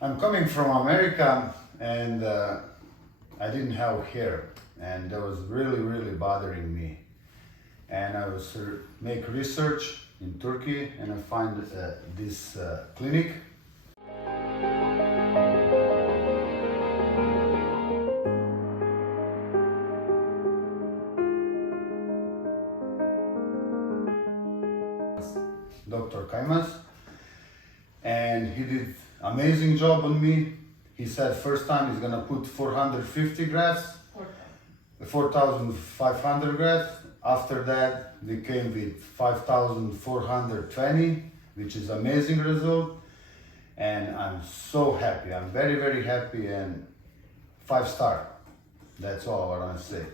I'm coming from America and I didn't have hair and that was really bothering me. And I was make research in Turkey and I find this clinic. Dr. Caymaz, and he did amazing job on me. He said first time he's gonna put 450 grafts, 4,500 grafts. After that, we came with 5,420, which is amazing result. And I'm so happy. I'm very happy and 5 star. That's all I want to say.